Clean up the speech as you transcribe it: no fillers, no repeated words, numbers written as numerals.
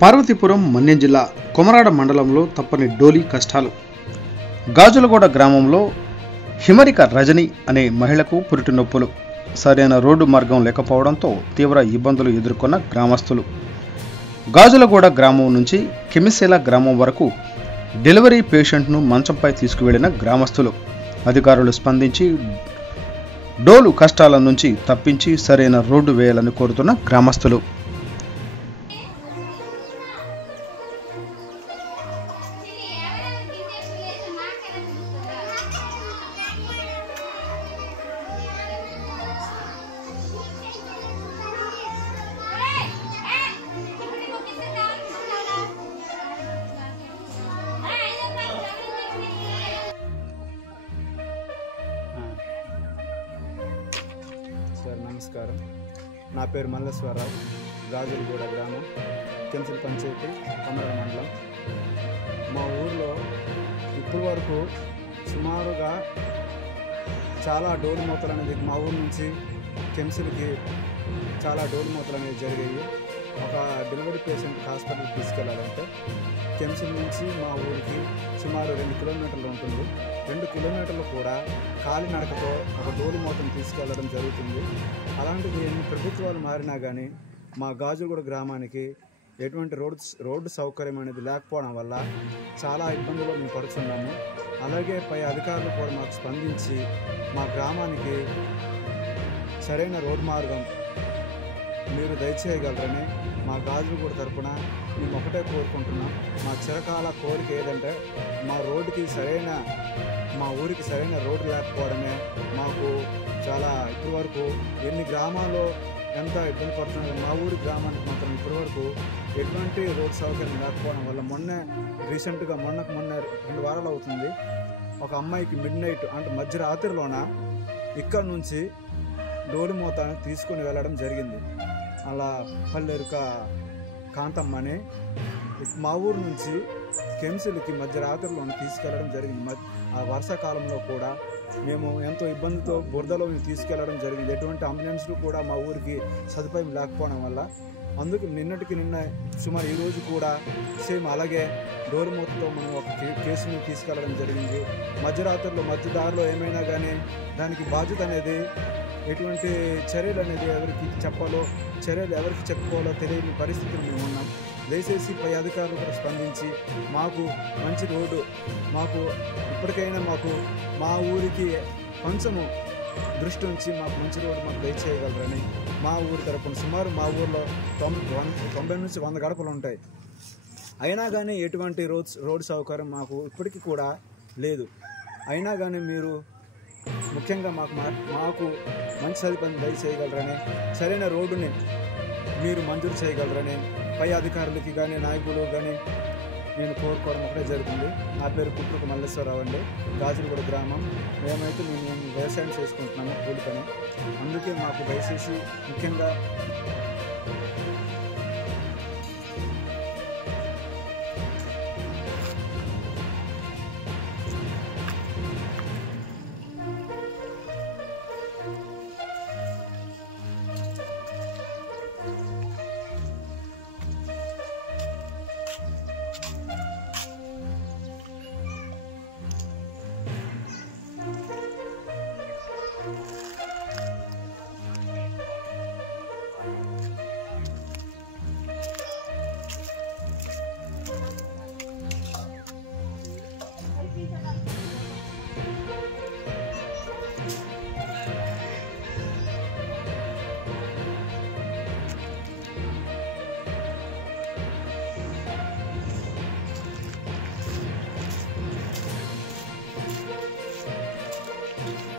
పార్వతీపురం మన్యం జిల్లా కొమరాడ మండలంలో తప్పని డోలీ కష్టాలు. గాజులగూడ గ్రామంలో హిమరిక రజని అనే మహిళకు పురిటి నొప్పులు. సరైన రోడ్డు మార్గం లేకపోవడంతో తీవ్ర ఇబ్బందులు ఎదుర్కొన్న గ్రామస్తులు. గాజులగూడ గ్రామం నుంచి కెమిసేల గ్రామం వరకు డెలివరీ పేషెంట్ను మంచంపై తీసుకువెళ్లిన గ్రామస్తులు. అధికారులు స్పందించి డోలు కష్టాల నుంచి తప్పించి సరైన రోడ్డు వేయాలని కోరుతున్న గ్రామస్తులు. సార్ నమస్కారం. నా పేరు మల్లేశ్వరరావు, గాజులగూడ గ్రామం, కెంచల్ పంచాయతీ, కొమరాడ మండలం. మా ఊరిలో ఇప్పటి వరకు సుమారుగా చాలా డోలు మూతలు అనేది మా ఊరు నుంచి కెంచల్కి చాలా డోలు మూతలు అనేవి జరిగాయి. ఒక డెలివరీ పేషెంట్ హాస్పిటల్కి తీసుకెళ్లాలంటే కెంచల్ నుంచి మా ఊరికి సుమారు 2 కిలోమీటర్లు ఉంటుంది. 2 కిలోమీటర్లు కూడా కాలినడకతో ఒక డోలు మూతను తీసుకెళ్లడం జరుగుతుంది. అలాంటిది ఎన్ని ప్రభుత్వాలు మారినా కానీ మా గాజులగూడ గ్రామానికి ఎటువంటి రోడ్డు సౌకర్యం అనేది లేకపోవడం వల్ల చాలా ఇబ్బందులు మేము పడుతున్నాము. అలాగే పై అధికారులు కూడా మాకు స్పందించి మా గ్రామానికి సరైన రోడ్డు మార్గం మీరు దయచేయగలరని మా గాజులగూడ తరపున మేము ఒకటే కోరుకుంటున్నాం. మా చిరకాల కోరిక ఏదంటే మా ఊరికి సరైన రోడ్డు లేకపోవడమే మాకు చాలా ఇప్పటివరకు ఎన్ని గ్రామాల్లో ఎంత ఇబ్బంది పడుతున్నారు. మా ఊరి గ్రామానికి మాత్రం ఇప్పటివరకు ఎటువంటి రోడ్ సౌకర్యం లేకపోవడం వల్ల రీసెంట్గా మొన్న 2 వారాలు అవుతుంది, ఒక అమ్మాయికి మిడ్నైట్ అంటే మధ్యరాత్రిలోన ఇక్కడ నుంచి డోలు మూతను తీసుకుని వెళ్ళడం జరిగింది. అలా పల్లెరుక కాంతమ్మని మా ఊరు నుంచి కెంచల్కి మధ్యరాత్రిలో తీసుకెళ్లడం జరిగింది. ఆ వర్షాకాలంలో కూడా మేము ఎంతో ఇబ్బందితో బురదలో తీసుకెళ్లడం జరిగింది. ఎటువంటి అంబులెన్స్లు కూడా మా ఊరికి సదుపాయం లేకపోవడం వల్ల అందుకు నిన్న సుమారు ఈరోజు కూడా సేమ్ అలాగే డోలు మూతతో మనం ఒక కేసుని తీసుకెళ్లడం జరిగింది. మధ్యదారిలో ఏమైనా కానీ దానికి బాధ్యత అనేది ఎటువంటి చర్యలు అనేది ఎవరికి చెప్పుకోవాలో తెలియని పరిస్థితులు మేము ఉన్నాం. దయచేసి పై అధికారులు కూడా స్పందించి మాకు మంచి రోడ్డు ఇప్పటికైనా మా ఊరికి కొంచెము దృష్టి ఉంచి మాకు మంచి రోడ్డు మాకు దయచేయగలరని మా ఊరి తరపున సుమారు మా ఊరిలో 90 నుంచి 100 గడపలు ఉంటాయి. అయినా కానీ ఎటువంటి రోడ్ సౌకర్యం మాకు ఇప్పటికీ కూడా లేదు. అయినా కానీ మీరు ముఖ్యంగా మాకు మంచి సదుపాయం దయచేయగలరని, సరైన రోడ్డుని మీరు మంజూరు చేయగలరని పై అధికారులకి కానీ నాయకులు కానీ నేను కోరుకోవడం ఒకటే జరుగుతుంది. నా పేరు కుట్రుకు మల్లేశ్వరరావు అండి, గాజులగూడ గ్రామం. మేము వ్యవసాయం చేసుకుంటున్నాము కూలి పని. అందుకే మాకు దయచేసి ముఖ్యంగా